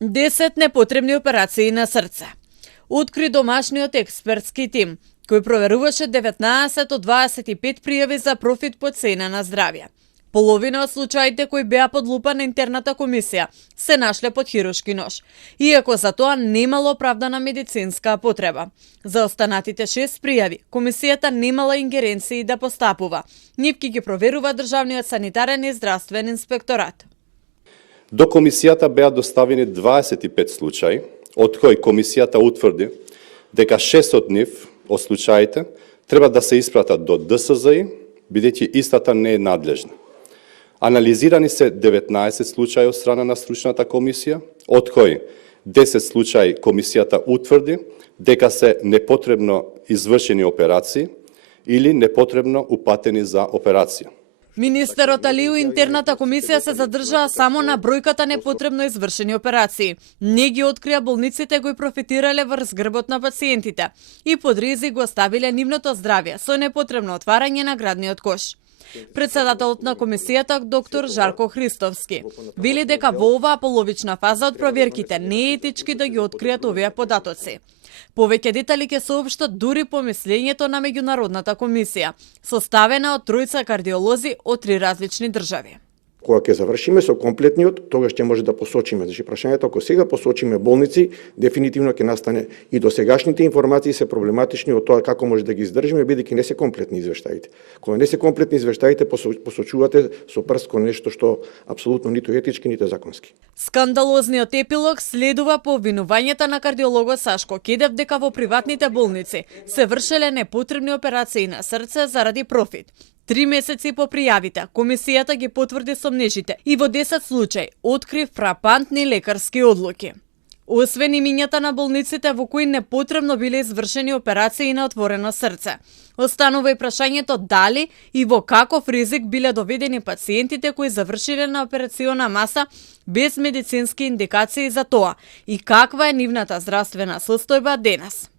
10 непотребни операции на срце. Откри домашниот експертски тим, кој проверуваше 19 од 25 пријави за профит по цена на здравје. Половина од случаите кои беа под лупа на интерната комисија се нашле под хируршки нож, иако за тоа немало оправдана медицинска потреба. За останатите 6 пријави, комисијата немала ингеренции да постапува. Нивки ги проверува државниот санитарен и здравствен инспекторат. До комисијата беа доставени 25 случаи, од кои комисијата утврди дека 6 од нив, од случаите, треба да се испратат до ДСЗИ, бидејќи истата не е надлежна. Анализирани се 19 случаи од страна на стручната комисија, од кои 10 случаи комисијата утврди дека се непотребно извршени операции или непотребно упатени за операција. Министерот Алиу и интерната комисија се задржаа само на бројката непотребно извршени операции. Не ги открија болниците кои профитирале врз грбот на пациентите и под ризик го ставиле нивното здравје со непотребно отварање на градниот кош. Председателот на комисијата, доктор Жарко Христовски, вели дека во оваа половична фаза од проверките не е етички да ги откријат овие податоци. Повеќе детали ќе соопштат дури по мислењето на меѓународната комисија, составена од тројца кардиолози од 3 различни држави. Кога ќе завршиме со комплетниот, тогаш ќе може да посочиме. Значи прашањето, ако сега посочиме болници, дефинитивно ќе настане и досегашните информации се проблематични од тоа како може да ги издржиме, бидејќи не се комплетни извештаите. Кога не се комплетни извештаите, посочувате со прст кон нешто што апсолутно ниту етички, ниту законски. Скандалозниот епилог следува по обвинувањата на кардиологот Сашко Кедев дека во приватните болници се вршеле непотребни операции на срце заради профит. 3 месеци по пријавите, комисијата ги потврди сомнежите и во 10 случаи откри фрапантни лекарски одлуки. Освен имињата на болниците во кои непотребно биле извршени операции на отворено срце, останува и прашањето дали и во каков ризик биле доведени пациентите кои завршиле на операциона маса без медицински индикации за тоа и каква е нивната здравствена состојба денес.